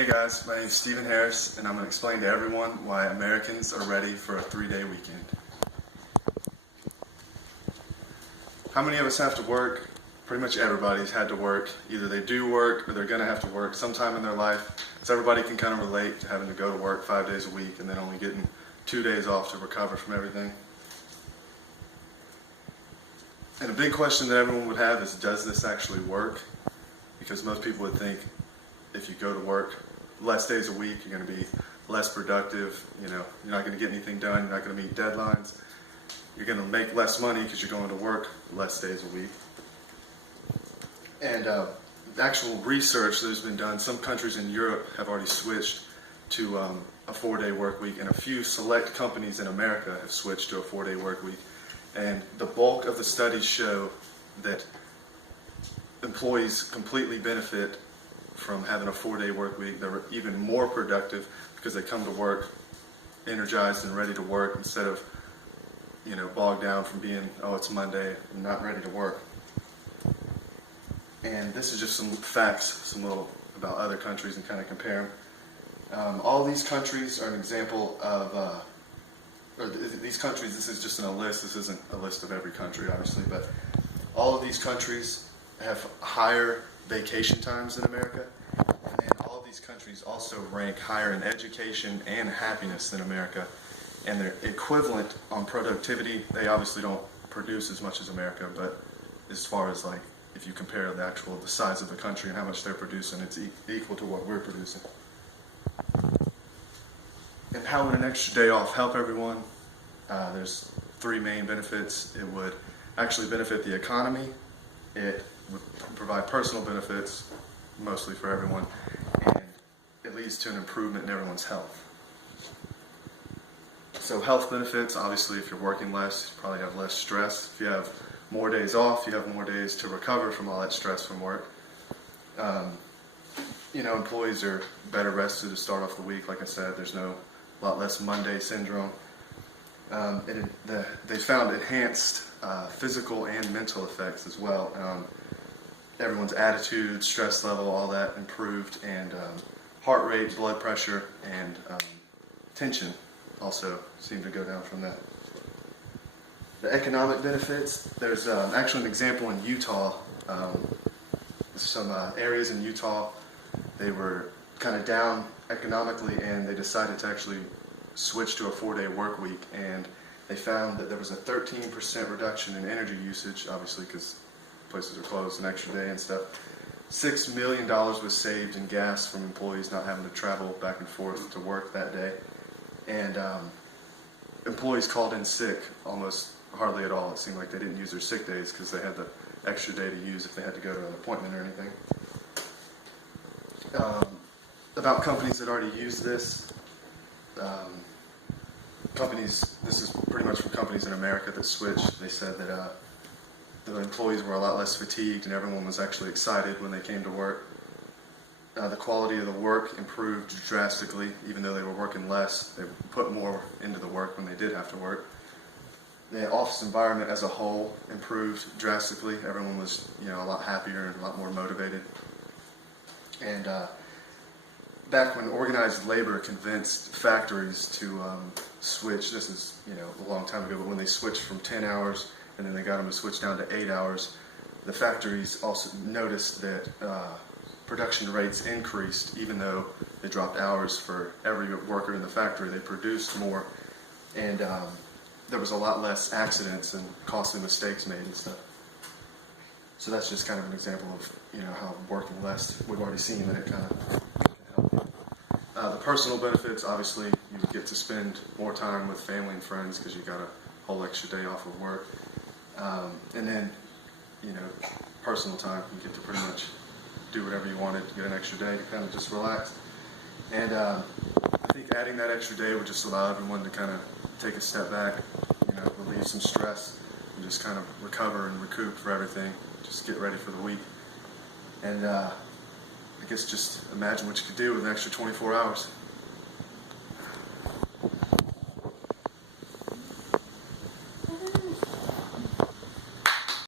Hey guys, my name is Stephen Harris, and I'm going to explain to everyone why Americans are ready for a 3-day weekend. How many of us have to work? Pretty much everybody's had to work. Either they do work or they're going to have to work sometime in their life. So everybody can kind of relate to having to go to work 5 days a week and then only getting 2 days off to recover from everything. And a big question that everyone would have is, does this actually work? Because most people would think if you go to work less days a week, you're going to be less productive. You're not going to get anything done. You're not going to meet deadlines. You're going to make less money because you're going to work less days a week. And actual research that has been done, some countries in Europe have already switched to a 4-day work week, and a few select companies in America have switched to a 4-day work week. And the bulk of the studies show that employees completely benefit from having a 4-day work week. They're even more productive because they come to work energized and ready to work instead of bogged down from being, oh, it's Monday, I'm not ready to work. And this is just some facts, some little about other countries and kind of compare them. All these countries are an example of, these countries, this is just in a list, this isn't a list of every country obviously, but all of these countries have higher vacation times than America, and then all of these countries also rank higher in education and happiness than America, and they're equivalent on productivity. They obviously don't produce as much as America, but as far as like if you compare the size of the country and how much they're producing, it's equal to what we're producing. And how would an extra day off help everyone? There's 3 main benefits. It would actually benefit the economy. It would provide personal benefits, mostly for everyone, and it leads to an improvement in everyone's health. So health benefits, obviously if you're working less, you probably have less stress. If you have more days off, you have more days to recover from all that stress from work. Employees are better rested to start off the week. Like I said, there's a lot less Monday syndrome. They found enhanced physical and mental effects as well. Everyone's attitude, stress level, all that improved, and heart rate, blood pressure, and tension also seemed to go down from that. The economic benefits, there's actually an example in Utah. Some areas in Utah, they were kind of down economically, and they decided to actually switch to a 4-day work week, and they found that there was a 13% reduction in energy usage, obviously because places are closed, an extra day and stuff. $6 million was saved in gas from employees not having to travel back and forth to work that day. And employees called in sick almost hardly at all. It seemed like they didn't use their sick days because they had the extra day to use if they had to go to an appointment or anything. About companies that already use this, this is pretty much from companies in America that switched. They said that the employees were a lot less fatigued and everyone was actually excited when they came to work. The quality of the work improved drastically, even though they were working less. They put more into the work when they did have to work. The office environment as a whole improved drastically. Everyone was, a lot happier and a lot more motivated. And back when organized labor convinced factories to switch, this is, a long time ago, but when they switched from 10 hours and then they got them to switch down to 8 hours, the factories also noticed that production rates increased even though they dropped hours for every worker in the factory. They produced more, and there was a lot less accidents and costly mistakes made and stuff. So that's just kind of an example of how working less, we've already seen that it kind of can help. The personal benefits, obviously, you would get to spend more time with family and friends because you got a whole extra day off of work. And then, personal time, you get to pretty much do whatever you wanted, get an extra day to kind of just relax. And I think adding that extra day would just allow everyone to kind of take a step back, relieve some stress, and just kind of recover and recoup for everything, just get ready for the week. And I guess just imagine what you could do with an extra 24 hours.